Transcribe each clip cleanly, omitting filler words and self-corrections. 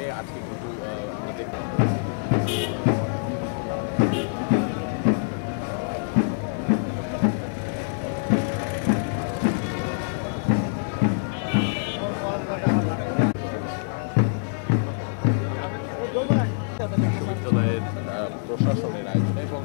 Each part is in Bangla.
পরে আজকে কিন্তু বিশ্ববিদ্যালয়ের প্রশাসনের আয়োজনে এবং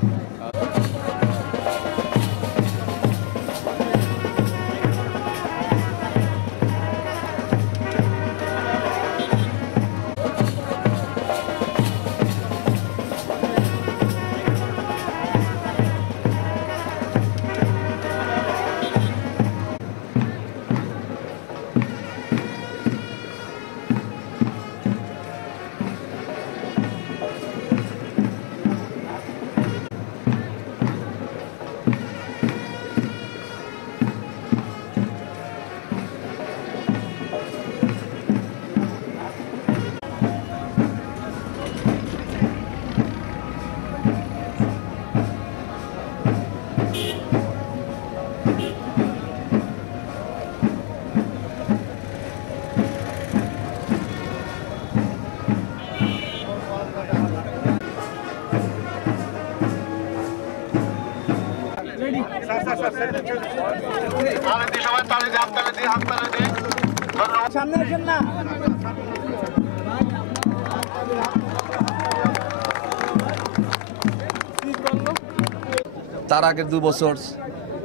তার আগের 2 বছর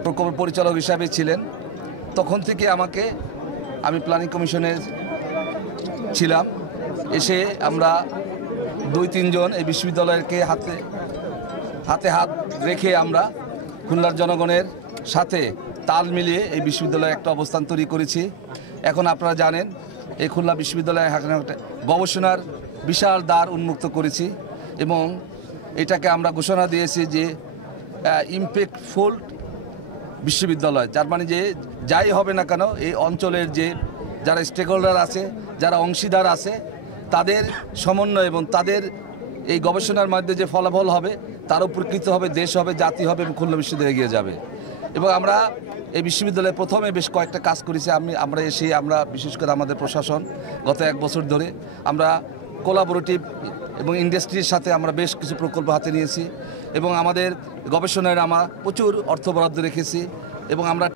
প্রকল্প পরিচালক হিসাবে ছিলেন। তখন থেকে আমি প্ল্যানিং কমিশনে ছিলাম। এসে আমরা 2-3 জন এই বিশ্ববিদ্যালয়কে হাতে হাত রেখে আমরা খুলনার জনগণের সাথে তাল মিলিয়ে এই বিশ্ববিদ্যালয়ে একটা অবস্থান তৈরি করেছি। এখন আপনারা জানেন এই খুলনা বিশ্ববিদ্যালয়ে গবেষণার বিশাল দ্বার উন্মুক্ত করেছি এবং এটাকে আমরা ঘোষণা দিয়েছি যে ইমপ্যাক্টফুল বিশ্ববিদ্যালয়, যার মানে যে যাই হবে না কেন এই অঞ্চলের যে যারা স্টেক হোল্ডার আছে, যারা অংশীদার আছে, তাদের সমন্বয় এবং তাদের এই গবেষণার মধ্যে যে ফলাফল হবে তার উপকৃত হবে, দেশ হবে, জাতি হবে এবং খুলনা বিশ্ববিদ্যালয় এগিয়ে যাবে। এবং আমরা এই বিশ্ববিদ্যালয়ে প্রথমে বেশ কয়েকটা কাজ করেছি। আমরা বিশেষ করে আমাদের প্রশাসন গত 1 বছর ধরে আমরা কোলাবোরেটিভ এবং ইন্ডাস্ট্রির সাথে আমরা বেশ কিছু প্রকল্প হাতে নিয়েছি এবং আমাদের গবেষণায় আমরা প্রচুর অর্থ বরাদ্দ রেখেছি এবং আমরা